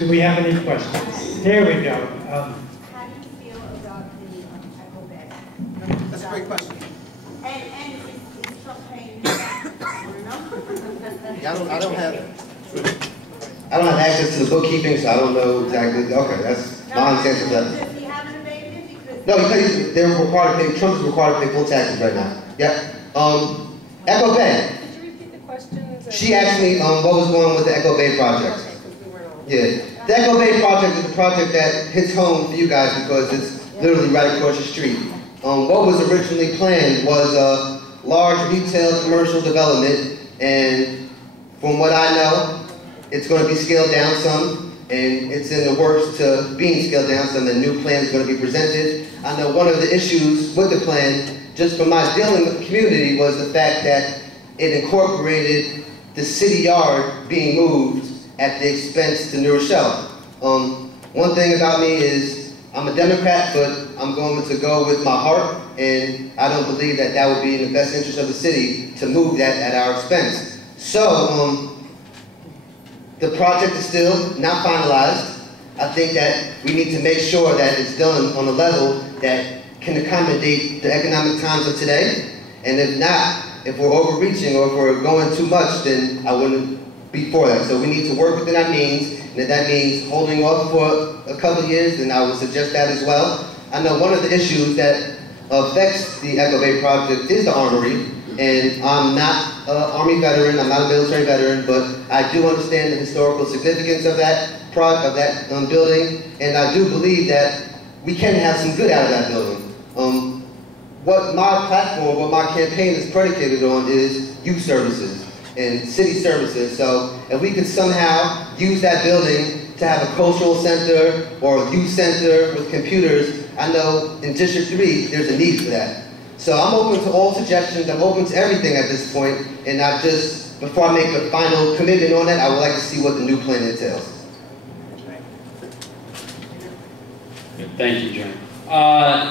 Do we have any questions? There we go. How do you feel about the Echo Bay? That's a great question. And it's propane. Yeah, I don't have access to the bookkeeping, so I don't know exactly. Okay, that's my understanding of that. Does he have an abatement? Because No, they're required to pay, Trump is required to pay full taxes right now. Yeah. Echo Bay. Could you repeat the question? She asked me what was going on with the Echo Bay project. Okay, because we weren't all... Yeah. The Echo Bay project is a project that hits home for you guys because it's literally right across the street. What was originally planned was a large retail commercial development, and from what I know, it's going to be scaled down some, and it's in the works to being scaled down some. The new plan is going to be presented. I know one of the issues with the plan, just from my dealing with the community, was the fact that it incorporated the city yard being moved at the expense to New Rochelle. One thing about me is I'm a Democrat, but I'm going to go with my heart, and I don't believe that that would be in the best interest of the city to move that at our expense. So, the project is still not finalized. I think that we need to make sure that it's done on a level that can accommodate the economic times of today. And if not, if we're overreaching or if we're going too much, then I wouldn't be for that. So we need to work within our means, and if that means holding off for a couple of years, then I would suggest that as well. I know one of the issues that affects the Echo Bay project is the armory, and I'm not an Army veteran, I'm not a military veteran, but I do understand the historical significance of that building, and I do believe that we can have some good out of that building. What my platform, what my campaign is predicated on is youth services and city services. So if we could somehow use that building to have a cultural center or a youth center with computers, I know in District 3 there's a need for that. So I'm open to all suggestions, I'm open to everything at this point, and I just, before I make a final commitment on that, I would like to see what the new plan entails. Thank you, John.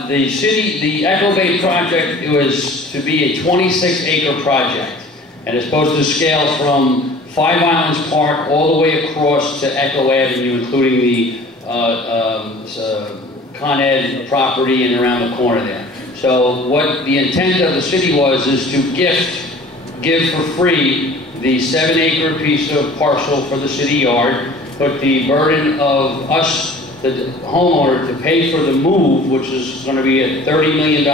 The Echo Bay project, it was to be a 26-acre project, and it's supposed to scale from Five Islands Park all the way across to Echo Avenue, including the Con Ed property and around the corner there. So what the intent of the city was is to give for free the 7-acre piece of parcel for the city yard, put the burden of us, the homeowner, to pay for the move, which is going to be a $30 million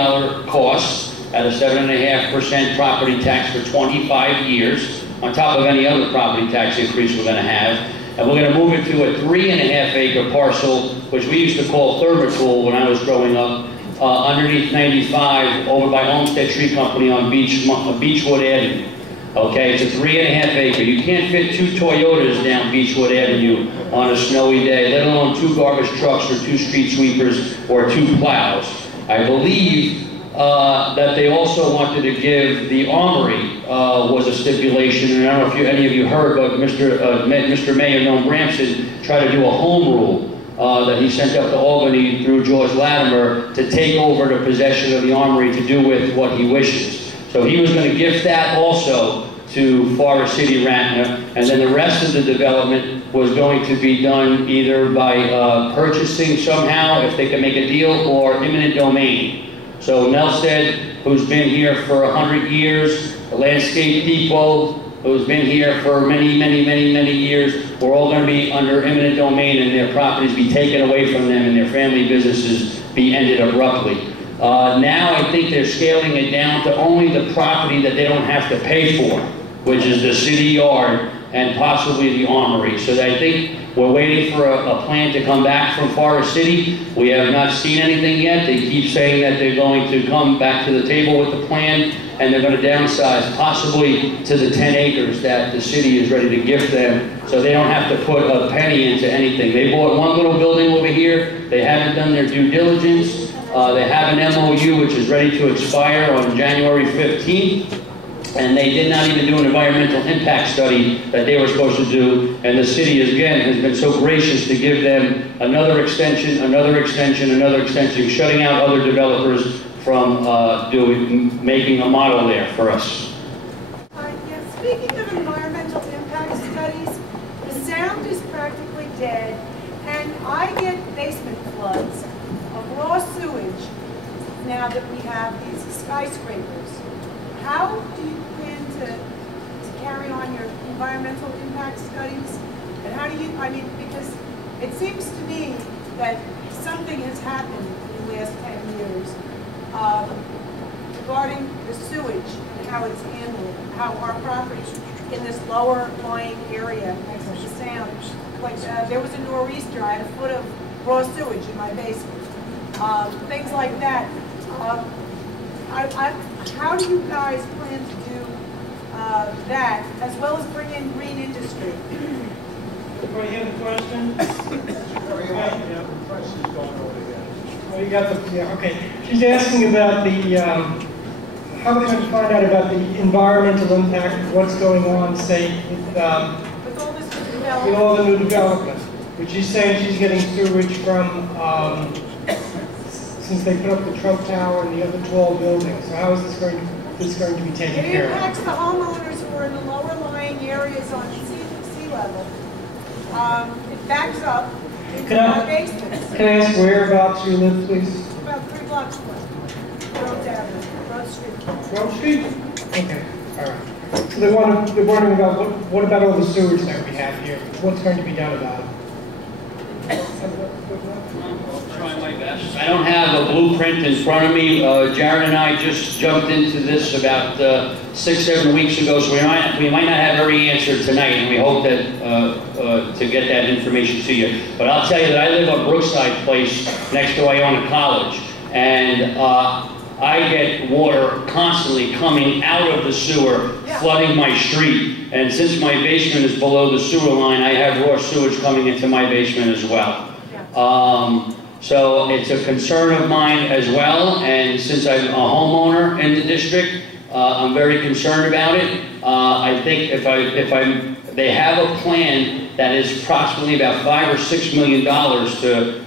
cost at a 7.5% property tax for 25 years, on top of any other property tax increase we're going to have. And we're going to move it to a 3.5-acre parcel, which we used to call Thermotool when I was growing up, underneath 95 over by Olmsted Tree Company on Beechwood Avenue. Okay, it's a 3.5-acre. You can't fit 2 Toyotas down Beechwood Avenue on a snowy day, let alone 2 garbage trucks or 2 street sweepers or 2 plows. I believe that they also wanted to give the armory was a stipulation, and I don't know if any of you heard, but Mr. Mayor Noam Bramson tried to do a home rule that he sent up to Albany through George Latimer to take over the possession of the armory to do with what he wishes. So he was going to gift that also to Forest City Radnor, and then the rest of the development was going to be done either by purchasing somehow, if they could make a deal, or eminent domain. So Nelstead, who's been here for 100 years, the Landscape Depot, who's been here for many years, we're all going to be under eminent domain, and their properties be taken away from them and their family businesses be ended abruptly. Now I think they're scaling it down to only the property that they don't have to pay for, which is the city yard and possibly the armory. So I think we're waiting for a plan to come back from Forest City. We have not seen anything yet. They keep saying that they're going to come back to the table with the plan, and they're going to downsize possibly to the 10 acres that the city is ready to gift them, so they don't have to put a penny into anything. They bought one little building over here. They haven't done their due diligence. They have an MOU which is ready to expire on January 15th, and they did not even do an environmental impact study that they were supposed to do, and the city, again, has been so gracious to give them another extension, another extension, another extension, shutting out other developers from making a model there for us. Speaking of environmental impact studies, the sound is practically dead. raw sewage, now that we have these skyscrapers, how do you plan to carry on your environmental impact studies? And how do you, I mean, because it seems to me that something has happened in the last 10 years regarding the sewage and how it's handled, how our properties in this lower lying area next to the sound, like there was a nor'easter, I had a foot of raw sewage in my basement, things like that. How do you guys plan to do that, as well as bring in green industry? Everybody hear the question? Oh, you got the, yeah, okay. She's asking about the, how we're going to find out about the environmental impact of what's going on, say, with all this new development? with all the new development. Which she's saying she's getting sewage from, since they put up the Trump Tower and the other tall buildings. So how is this going to be taken It care of? impacts the homeowners who are in the lower lying areas on sea level. It backs up into our basements. Can I ask whereabouts you live, please? About 3 blocks away. Rhodes Avenue, Rhodes Street. Grove Street? Okay, all right. So they're wondering about what about all the sewage that we have here? What's going to be done about it? I'll try my best. I don't have a blueprint in front of me. Jared and I just jumped into this about 6-7 weeks ago, so we might not have every answer tonight, and we hope that to get that information to you. But I'll tell you that I live on Brookside Place next to Iona College, and I get water constantly coming out of the sewer, flooding my street. And since my basement is below the sewer line, I have raw sewage coming into my basement as well. So it's a concern of mine as well, and since I'm a homeowner in the district, I'm very concerned about it. I think they have a plan that is approximately about $5 or $6 million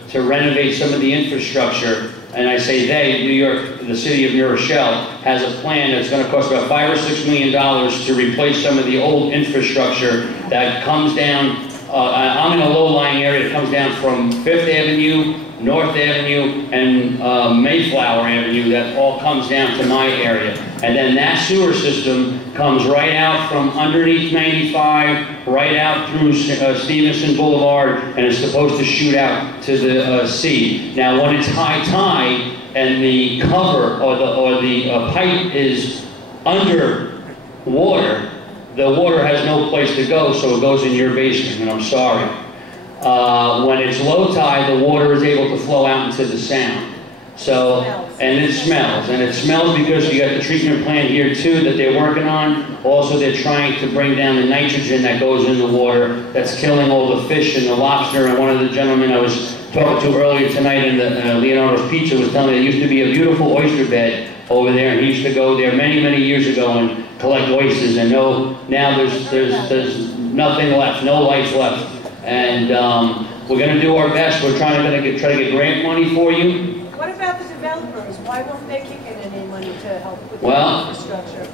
to renovate some of the infrastructure. And I say they, New York, the city of New Rochelle, has a plan that's going to cost about $5 or $6 million to replace some of the old infrastructure that comes down. I'm in a low-lying area that comes down from 5th Avenue, North Avenue, and Mayflower Avenue, that all comes down to my area. And then that sewer system comes right out from underneath 95, right out through Stevenson Boulevard, and is supposed to shoot out to the sea. Now, when it's high tide and the cover or the pipe is under water, the water has no place to go, so it goes in your basement, and I'm sorry. When it's low tide, the water is able to flow out into the sound. So, and it smells because you got the treatment plant here too that they're working on. Also, they're trying to bring down the nitrogen that goes in the water that's killing all the fish and the lobster. And one of the gentlemen I was talking to earlier tonight in the Leonardo's Pizza was telling me there used to be a beautiful oyster bed over there, and he used to go there many, many years ago and collect oysters. And now there's nothing left, no life left. And we're going to do our best. We're try to get grant money for you. What about the developers? Why won't they kick in any money to help with the infrastructure?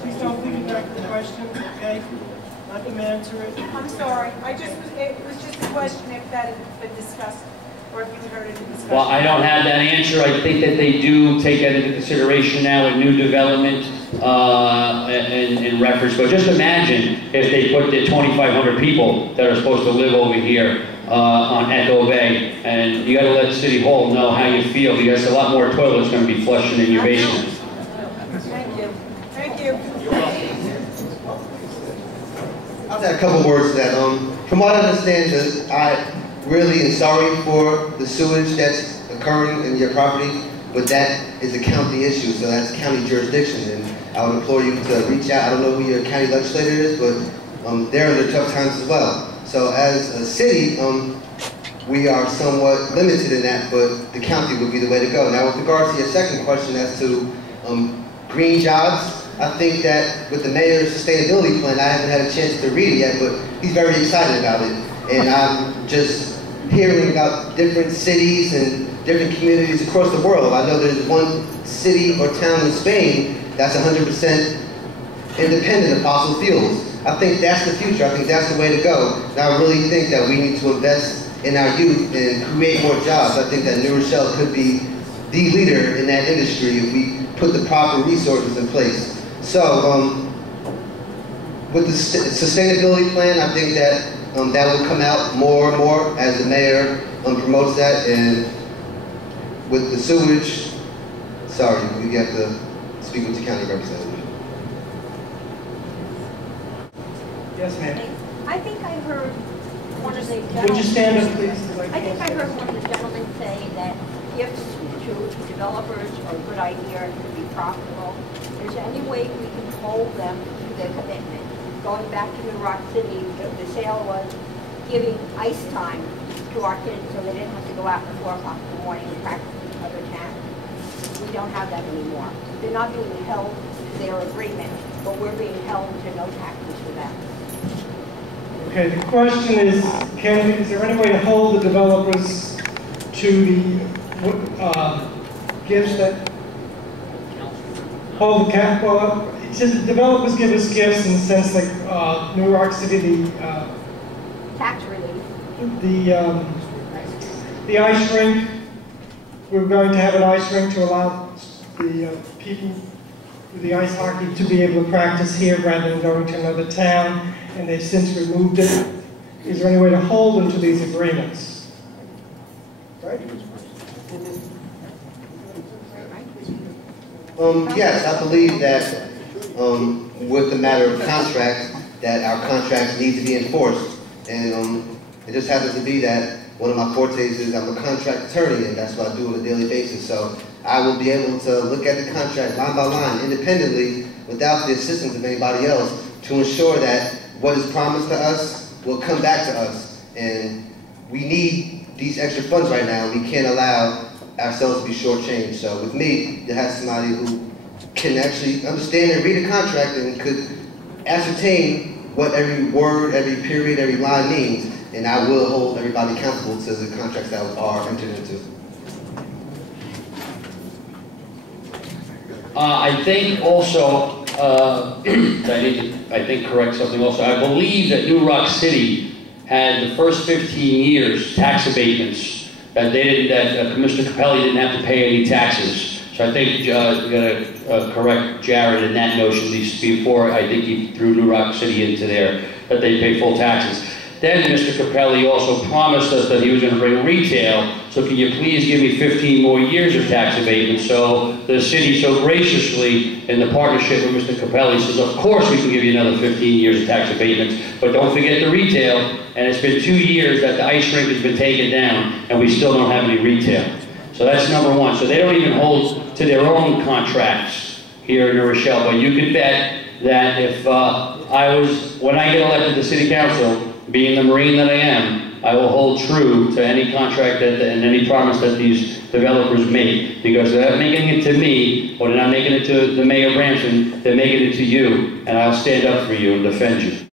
Please don't piggyback the question, okay? Let them answer it. I'm sorry. It was just a question if that had been discussed, or if you heard it discussed. Well, I don't have that answer. I think that they do take that into consideration now in new development in reference. But just imagine if they put the 2,500 people that are supposed to live over here on Echo Bay, and you got to let City Hall know how you feel, because a lot more toilets going to be flushing in your basement. Thank you. Thank you. I'll add a couple words to that. From what I understand, I really am sorry for the sewage that's occurring in your property, but that is a county issue, so that's county jurisdiction, and I would implore you to reach out. I don't know who your county legislator is, but they're under tough times as well. So as a city, we are somewhat limited in that, but the county would be the way to go. Now, with regards to your second question as to green jobs, I think that with the mayor's sustainability plan, I haven't had a chance to read it yet, but he's very excited about it. And I'm just hearing about different cities and different communities across the world. I know there's one city or town in Spain that's 100% independent of fossil fuels. I think that's the future. I think that's the way to go. And I really think that we need to invest in our youth and create more jobs. I think that New Rochelle could be the leader in that industry if we put the proper resources in place. So, with the sustainability plan, I think that that will come out more and more as the mayor promotes that. And with the sewage, sorry, we have to speak with the county representative. Yes, ma'am. I think I heard one of the Would you gentlemen, stand up, please? I think I heard one of the gentlemen say that gifts to developers are a good idea and could be profitable. Is there any way we can hold them to their commitment? Going back to New Rock City, the sale was giving ice time to our kids so they didn't have to go out at 4 o'clock in the morning and practice in other towns. We don't have that anymore. They're not being held to their agreement, but we're being held to no taxes for that. Okay, the question is, is there any way to hold the developers to the gifts that hold the cap? Well, it says the developers give us gifts in the sense like New York City, Tax relief. the ice rink. We're going to have an ice rink to allow the people with the ice hockey to be able to practice here rather than going to another town, and they've since removed it. Is there any way to hold them to these agreements? Right? Yes, I believe that with the matter of contracts, that our contracts need to be enforced. And it just happens to be that one of my fortes is I'm a contract attorney, and that's what I do on a daily basis. So I will be able to look at the contract line by line, independently, without the assistance of anybody else, to ensure that what is promised to us will come back to us. And we need these extra funds right now. We can't allow ourselves to be shortchanged. So with me, to have somebody who can actually understand and read a contract and could ascertain what every word, every period, every line means, and I will hold everybody accountable to the contracts that are entered into. I think also, I think correct something also. I believe that New Rock City had the first 15 years tax abatements that they didn't, that Commissioner Capelli didn't have to pay any taxes. So I think you gotta correct Jared in that notion, at least before I think he threw New Rock City into there, that they pay full taxes. Then Mr. Capelli also promised us that he was going to bring retail, so can you please give me 15 more years of tax abatement? So the city so graciously, in the partnership with Mr. Capelli, says, of course we can give you another 15 years of tax abatements, but don't forget the retail. And it's been 2 years that the ice rink has been taken down, and we still don't have any retail. So that's number one. So they don't even hold to their own contracts here in New Rochelle, but you can bet that if when I get elected to city council, being the Marine that I am, I will hold true to any contract and any promise that these developers make, because they're not making it to me, or they're not making it to the Mayor Branson, they're making it to you, and I'll stand up for you and defend you.